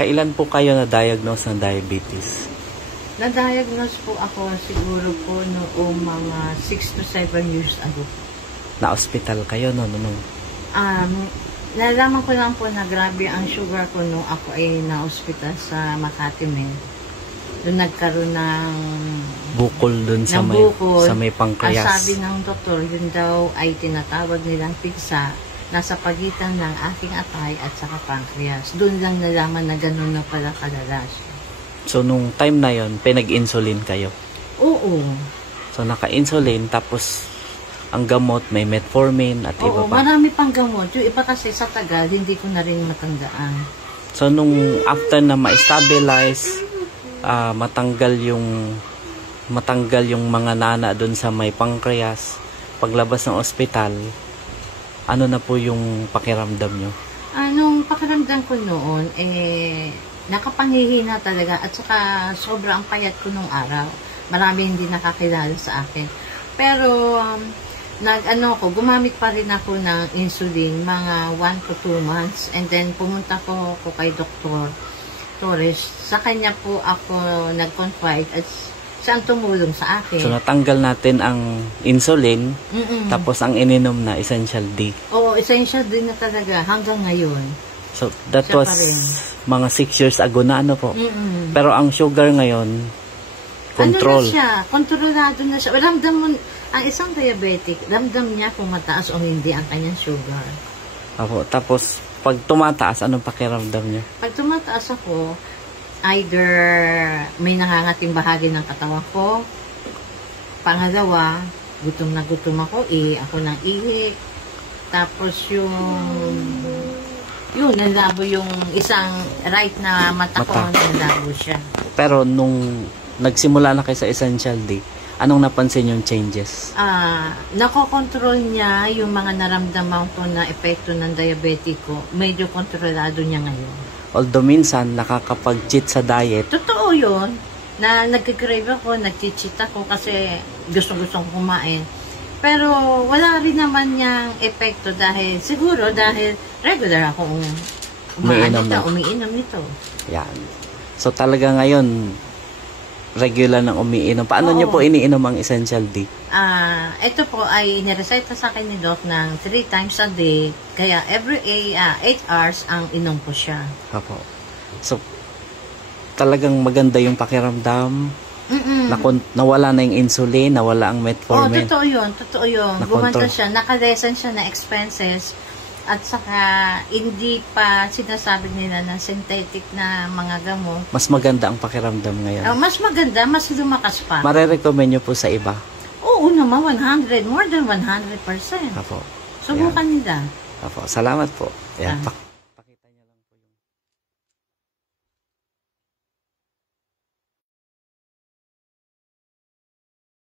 Kailan po kayo na-diagnose ng diabetes? Na-diagnose po ako siguro po noong mga 6 to 7 years ago. Na-hospital kayo no? Nalaman ko lang po na grabe ang sugar ko nung ako ay na-hospital sa Makati Med. Doon nagkaroon ng bukol doon sa may pancreas. Ang sabi ng doktor, yun daw ay tinatawag nilang pigsa, nasa pagitan ng aking atay at saka pancreas. Doon lang nalaman na gano'n na pala kalala siya. So, nung time na yon pinag-insulin kayo? Oo. So, naka-insulin, tapos ang gamot, may metformin at iba pa? Oo, marami pang gamot. Yung iba kasi sa tagal, hindi ko na rin matandaan. So, nung after na ma-stabilize, matanggal yung mga nana doon sa may pancreas, paglabas ng ospital, ano na po yung pakiramdam nyo? Anong pakiramdam ko noon, nakapangihina talaga at saka sobrang payat ko nung araw. Marami hindi nakakilala sa akin. Pero, gumamit pa rin ako ng insulin mga 1 to 2 months and then pumunta ko kay Dr. Torres. Sa kanya po ako nag-confide at siyang tumulong sa akin. So, natanggal natin ang insulin, tapos ang ininom na Essential D. Oo, Essential D na talaga hanggang ngayon. So, that was mga 6 years ago na po. Pero ang sugar ngayon, control. Ano na siya? Kontrolado na siya. Ramdam mo, ang isang diabetic, ramdam niya kung mataas o hindi ang kanyang sugar. Apo, tapos, pag tumataas, anong pakiramdam niya? Pag tumataas ako, either may nangangating bahagi ng katawan ko, pangalawa, gutom na gutom ako, ako nang ihi, tapos nalabo yung isang right na mata ko, nalabo siya. Pero nung nagsimula na kayo sa Essential D, anong napansin yung changes? Nakokontrol niya yung mga naramdaman ko na epekto ng diabetic ko. Medyo kontrolado niya ngayon. Although minsan nakakapag-cheat sa diet. Totoo yun. Na nag-crave ako, nag-cheat ako kasi gusto-gustong kumain. Pero wala rin naman niyang epekto dahil regular akong umiinom nito. Yan. So talaga ngayon, regular nang umiinom. Paano niyo po iniinom ang Essential D? Ito po ay nireseta sa akin ni Doc ng 3 times a day. Kaya every 8 hours ang inom ko siya. Apo. So, talagang maganda yung pakiramdam. Nawala na yung insulin, nawala ang metformin. Totoo yun. Gumanda siya, nakalesen siya na expenses. At saka, hindi pa sinasabi nila na synthetic na mga gamot. Mas maganda ang pakiramdam ngayon. Mas maganda, mas lumakas pa. Marerecommend nyo po sa iba? Oo naman, more than 100%. Apo. Subukan nila. Apo, salamat po. Yan.